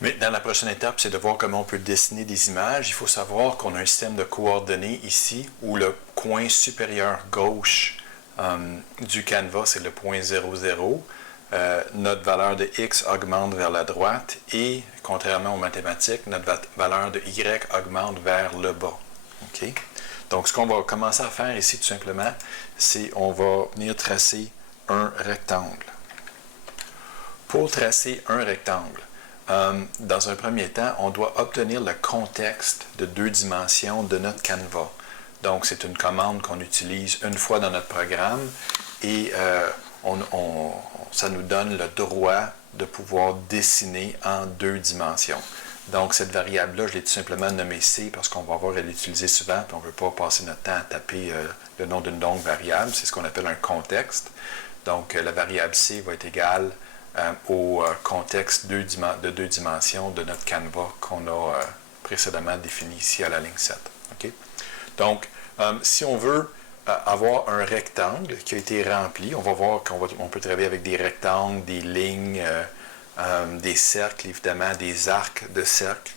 Maintenant, la prochaine étape, c'est de voir comment on peut dessiner des images. Il faut savoir qu'on a un système de coordonnées ici où le coin supérieur gauche du canevas, c'est le point 0, 0. Notre valeur de x augmente vers la droite et, contrairement aux mathématiques, notre valeur de y augmente vers le bas. Okay? Donc, ce qu'on va commencer à faire ici, tout simplement, c'est on va venir tracer un rectangle. Pour tracer un rectangle, dans un premier temps, on doit obtenir le contexte de 2 dimensions de notre canevas. Donc, c'est une commande qu'on utilise une fois dans notre programme et ça nous donne le droit de pouvoir dessiner en 2 dimensions. Donc, cette variable-là, je l'ai tout simplement nommée C parce qu'on va avoir à l'utiliser souvent et on ne veut pas passer notre temps à taper le nom d'une longue variable. C'est ce qu'on appelle un contexte. Donc, la variable C va être égale au contexte de 2 dimensions de notre canevas qu'on a précédemment défini ici à la ligne 7. Okay? Donc, si on veut avoir un rectangle qui a été rempli, on va voir qu'on peut travailler avec des rectangles, des lignes, des cercles, évidemment, des arcs de cercle.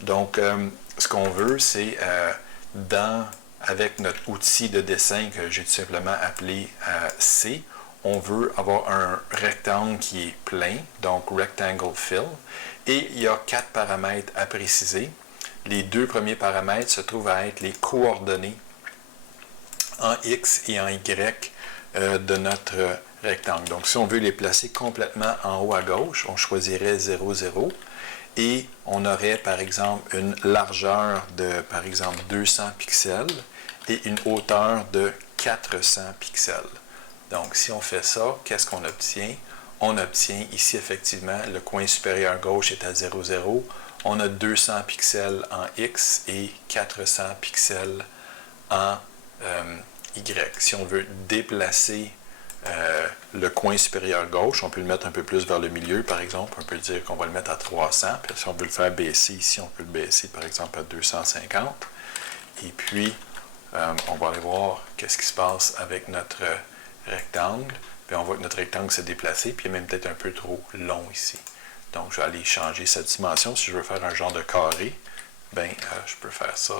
Donc, ce qu'on veut, c'est avec notre outil de dessin que j'ai tout simplement appelé C, on veut avoir un rectangle qui est plein, donc Rectangle Fill, et il y a 4 paramètres à préciser. Les 2 premiers paramètres se trouvent à être les coordonnées en X et en Y de notre rectangle. Donc, si on veut les placer complètement en haut à gauche, on choisirait 0, 0, et on aurait, par exemple, une largeur de, par exemple, 200 pixels et une hauteur de 400 pixels. Donc, si on fait ça, qu'est-ce qu'on obtient? On obtient ici, effectivement, le coin supérieur gauche est à 0, 0. On a 200 pixels en X et 400 pixels en Y. Si on veut déplacer le coin supérieur gauche, on peut le mettre un peu plus vers le milieu, par exemple. On peut dire qu'on va le mettre à 300. Puis si on veut le faire baisser ici, on peut le baisser, par exemple, à 250. Et puis, on va aller voir qu'est-ce qui se passe avec notre rectangle. Puis on voit que notre rectangle s'est déplacé, puis il est même peut-être un peu trop long ici. Donc, je vais aller changer cette dimension. Si je veux faire un genre de carré, je peux faire ça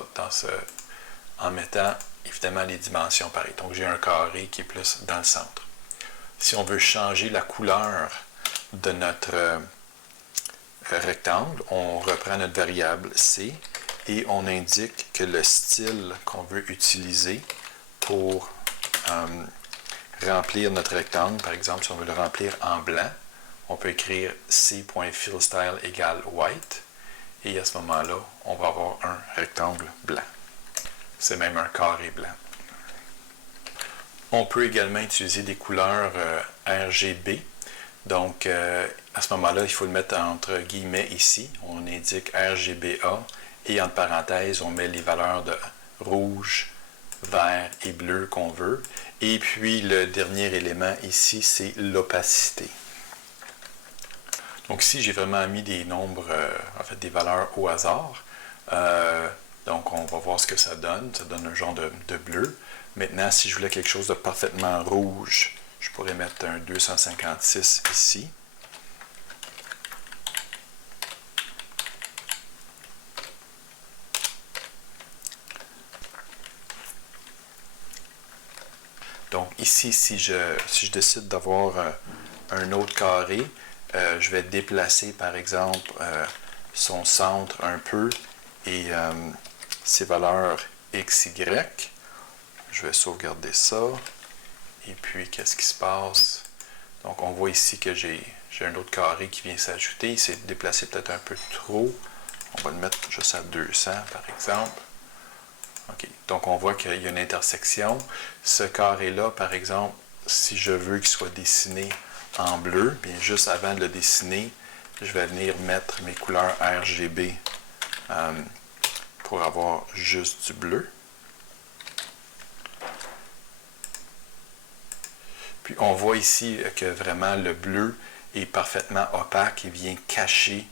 en mettant évidemment les dimensions pareilles. Donc, j'ai un carré qui est plus dans le centre. Si on veut changer la couleur de notre rectangle, on reprend notre variable C et on indique que le style qu'on veut utiliser pour remplir notre rectangle, par exemple, si on veut le remplir en blanc, on peut écrire C.fillStyle égale white et à ce moment-là, on va avoir un rectangle blanc. C'est même un carré blanc. On peut également utiliser des couleurs RGB. Donc, à ce moment-là, il faut le mettre entre guillemets ici. On indique RGBA et entre parenthèses, on met les valeurs de rouge, vert et bleu qu'on veut. Et puis, le dernier élément ici, c'est l'opacité. Donc ici, j'ai vraiment mis des nombres, des valeurs au hasard. Donc, on va voir ce que ça donne. Ça donne un genre de bleu. Maintenant, si je voulais quelque chose de parfaitement rouge, je pourrais mettre un 256 ici. Donc ici, si je décide d'avoir un autre carré, je vais déplacer par exemple son centre un peu et ses valeurs x, y. Je vais sauvegarder ça. Et puis, qu'est-ce qui se passe? Donc, on voit ici que j'ai un autre carré qui vient s'ajouter. Il s'est déplacé peut-être un peu trop. On va le mettre juste à 200, par exemple. OK. Donc, on voit qu'il y a une intersection. Ce carré-là, par exemple, si je veux qu'il soit dessiné en bleu, bien juste avant de le dessiner, je vais venir mettre mes couleurs RGB pour avoir juste du bleu. Puis on voit ici que vraiment le bleu est parfaitement opaque et vient cacher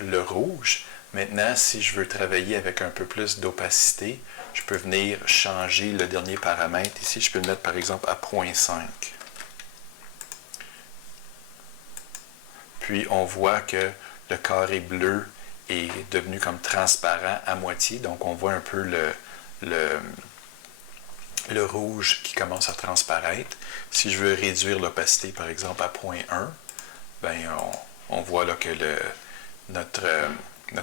le rouge. Maintenant, si je veux travailler avec un peu plus d'opacité, je peux venir changer le dernier paramètre. Ici, je peux le mettre par exemple à 0.5. Puis on voit que le carré bleu est devenu comme transparent à moitié. Donc, on voit un peu le rouge qui commence à transparaître. Si je veux réduire l'opacité, par exemple, à 0,1, ben, on voit là que notre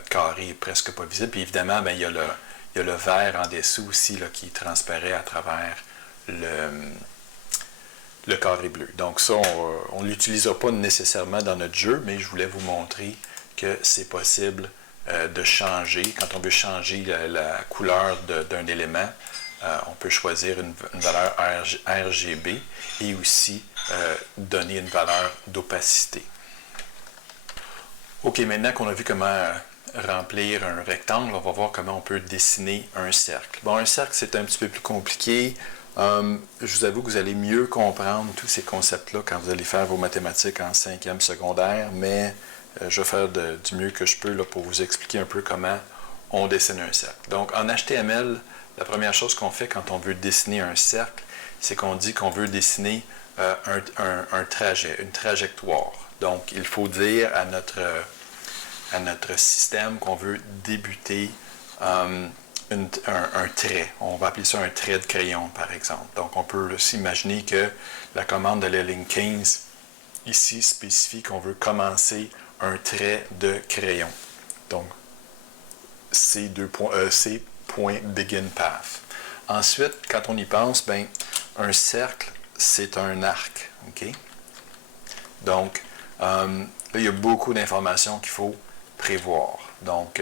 carré est presque pas visible. Puis évidemment, ben, il y a le vert en dessous aussi là, qui transparaît à travers le carré bleu. Donc ça, on ne l'utilisera pas nécessairement dans notre jeu, mais je voulais vous montrer que c'est possible de changer. Quand on veut changer la couleur d'un élément, on peut choisir une valeur RGB et aussi donner une valeur d'opacité. OK, maintenant qu'on a vu comment remplir un rectangle, on va voir comment on peut dessiner un cercle. Bon, un cercle, c'est un petit peu plus compliqué. Je vous avoue que vous allez mieux comprendre tous ces concepts-là quand vous allez faire vos mathématiques en 5e secondaire, mais je vais faire du mieux que je peux là, pour vous expliquer un peu comment on dessine un cercle. Donc, en HTML, la première chose qu'on fait quand on veut dessiner un cercle, c'est qu'on dit qu'on veut dessiner un trajet, une trajectoire. Donc, il faut dire à notre système qu'on veut débuter un trait. On va appeler ça un trait de crayon, par exemple. Donc, on peut s'imaginer que la commande de la ligne 15, ici, spécifie qu'on veut commencer un trait de crayon. Donc, C.begin_path. Ensuite, quand on y pense, ben, un cercle, c'est un arc. Okay? Donc, là, il y a beaucoup d'informations qu'il faut prévoir. Donc,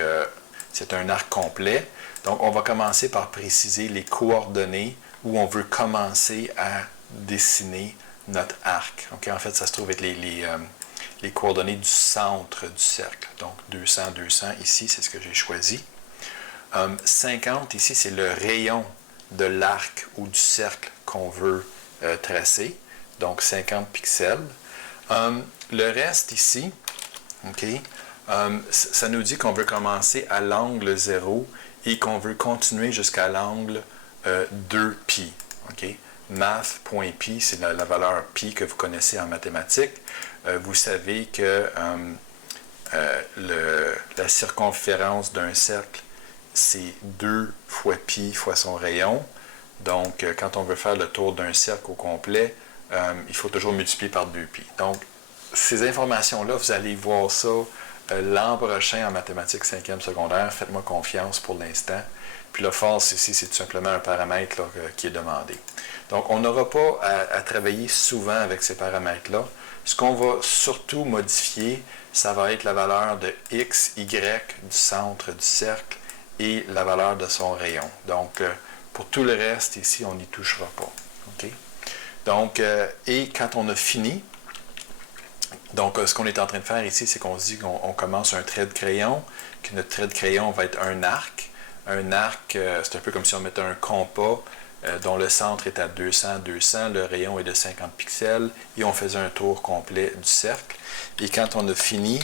c'est un arc complet. Donc, on va commencer par préciser les coordonnées où on veut commencer à dessiner notre arc. Okay? En fait, ça se trouve être les coordonnées du centre du cercle. Donc, 200, 200, ici, c'est ce que j'ai choisi. 50, ici, c'est le rayon de l'arc ou du cercle qu'on veut tracer. Donc, 50 pixels. Le reste ici, okay, ça nous dit qu'on veut commencer à l'angle 0 et qu'on veut continuer jusqu'à l'angle 2π. Okay? Math.pi, c'est la valeur pi que vous connaissez en mathématiques. Vous savez que la circonférence d'un cercle, c'est 2 fois pi fois son rayon. Donc, quand on veut faire le tour d'un cercle au complet, il faut toujours multiplier par 2π. Donc, ces informations-là, vous allez voir ça l'an prochain en mathématiques 5e secondaire. Faites-moi confiance pour l'instant. Puis le false ici, c'est tout simplement un paramètre là, qui est demandé. Donc, on n'aura pas à travailler souvent avec ces paramètres-là. Ce qu'on va surtout modifier, ça va être la valeur de x, y du centre du cercle et la valeur de son rayon. Donc, pour tout le reste, ici, on n'y touchera pas. Okay? Donc, et quand on a fini, donc ce qu'on est en train de faire ici, c'est qu'on se dit qu'on commence un trait de crayon, que notre trait de crayon va être un arc. Un arc, c'est un peu comme si on mettait un compas dont le centre est à 200, 200, le rayon est de 50 pixels, et on faisait un tour complet du cercle. Et quand on a fini,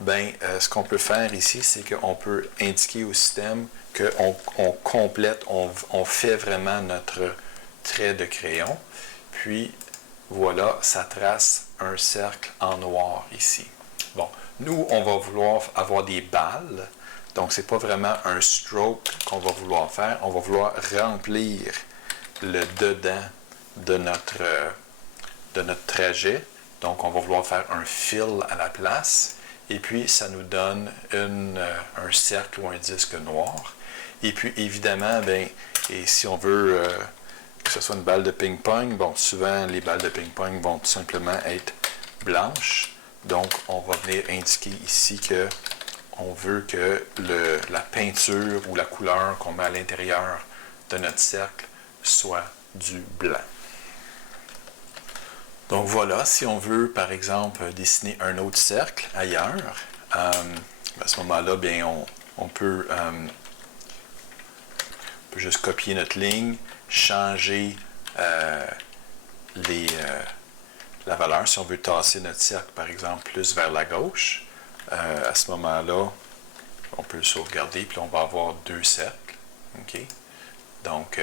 ben, ce qu'on peut faire ici, c'est qu'on peut indiquer au système qu'on complète, on fait vraiment notre trait de crayon. Puis, voilà, ça trace un cercle en noir ici. Bon, nous, on va vouloir avoir des balles. Donc, ce n'est pas vraiment un stroke qu'on va vouloir faire. On va vouloir remplir le dedans de notre trajet. Donc, on va vouloir faire un fill à la place. Et puis, ça nous donne un cercle ou un disque noir. Et puis, évidemment, ben, et si on veut que ce soit une balle de ping-pong, bon, souvent, les balles de ping-pong vont tout simplement être blanches. Donc, on va venir indiquer ici que on veut que la peinture ou la couleur qu'on met à l'intérieur de notre cercle soit du blanc. Donc voilà, si on veut, par exemple, dessiner un autre cercle ailleurs, à ce moment-là, bien, on peut juste copier notre ligne, changer la valeur. Si on veut tasser notre cercle, par exemple, plus vers la gauche, à ce moment-là, on peut le sauvegarder, puis on va avoir deux cercles. Okay? Donc,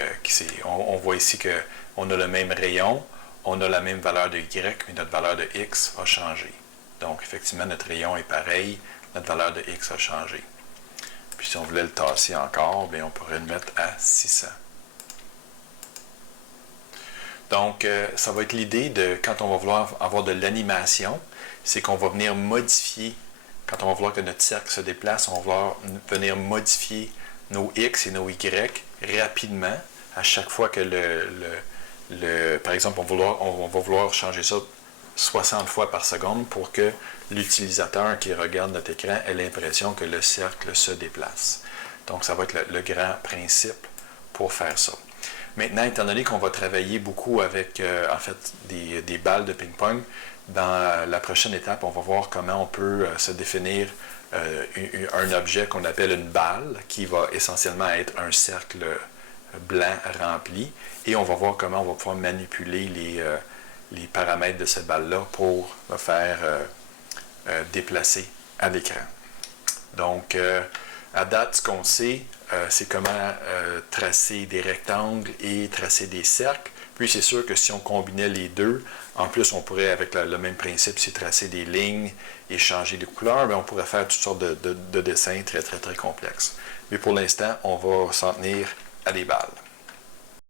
on voit ici qu'on a le même rayon, on a la même valeur de y, mais notre valeur de x a changé. Donc, effectivement, notre rayon est pareil, notre valeur de X a changé. Puis si on voulait le tasser encore, bien, on pourrait le mettre à 600. Donc, ça va être l'idée de, quand on va vouloir avoir de l'animation, c'est qu'on va venir modifier, quand on va vouloir que notre cercle se déplace, on va vouloir venir modifier nos X et nos Y rapidement, à chaque fois que par exemple, on va vouloir changer ça 60 fois par seconde pour que l'utilisateur qui regarde notre écran ait l'impression que le cercle se déplace. Donc, ça va être le grand principe pour faire ça. Maintenant, étant donné qu'on va travailler beaucoup avec, en fait, des balles de ping-pong, dans la prochaine étape, on va voir comment on peut se définir un objet qu'on appelle une balle, qui va essentiellement être un cercle blanc rempli, et on va voir comment on va pouvoir manipuler les paramètres de cette balle-là pour le faire déplacer à l'écran. Donc, à date, ce qu'on sait, c'est comment tracer des rectangles et tracer des cercles. Puis c'est sûr que si on combinait les deux, en plus on pourrait, avec le même principe, c'est tracer des lignes et changer les couleurs, bien, on pourrait faire toutes sortes de dessins très, très, très complexes. Mais pour l'instant, on va s'en tenir à des balles.